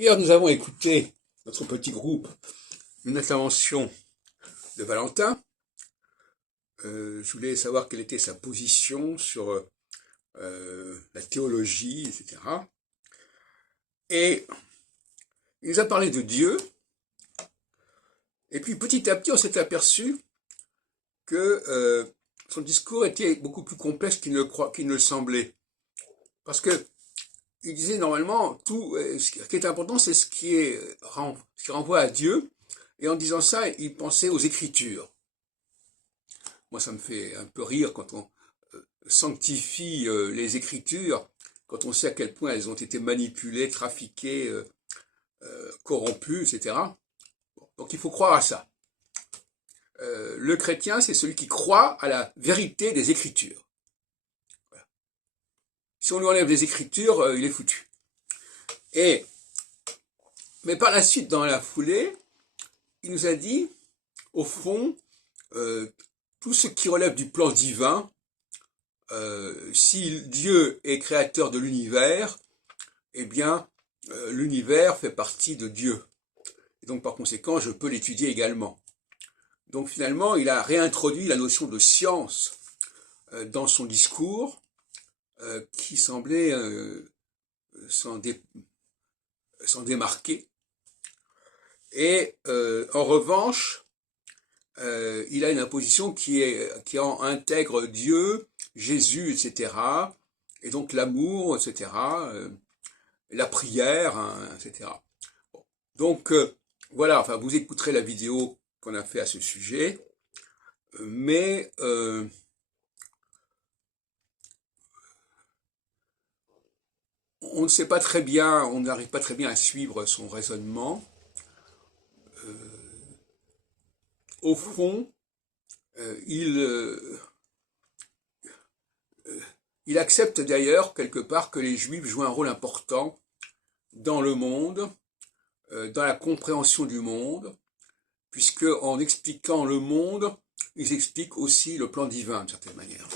Hier, nous avons écouté, notre petit groupe, une intervention de Valentin. Je voulais savoir quelle était sa position sur la théologie, etc. Et il nous a parlé de Dieu. Et puis petit à petit, on s'est aperçu que son discours était beaucoup plus complexe qu'il ne le semblait. Parce que il disait normalement, ce qui est important, c'est ce qui renvoie à Dieu. Et en disant ça, il pensait aux Écritures. Moi, ça me fait un peu rire quand on sanctifie les Écritures, quand on sait à quel point elles ont été manipulées, trafiquées, corrompues, etc. Donc il faut croire à ça. Le chrétien, c'est celui qui croit à la vérité des Écritures. Voilà. Si on lui enlève les Écritures, il est foutu. Mais par la suite, dans la foulée, il nous a dit, au fond, tout ce qui relève du plan divin, si Dieu est créateur de l'univers, eh bien, l'univers fait partie de Dieu. Et donc, par conséquent, je peux l'étudier également. Donc, finalement, il a réintroduit la notion de science dans son discours, qui semblait s'en démarquer. Et en revanche, il a une imposition qui intègre Dieu, Jésus, etc. Et donc l'amour, etc. La prière, hein, etc. Bon. Donc voilà, enfin vous écouterez la vidéo qu'on a fait à ce sujet, mais on ne sait pas très bien, on n'arrive pas très bien à suivre son raisonnement. Au fond, il accepte d'ailleurs quelque part que les Juifs jouent un rôle important dans le monde, dans la compréhension du monde, puisque en expliquant le monde, ils expliquent aussi le plan divin d'une certaine manière.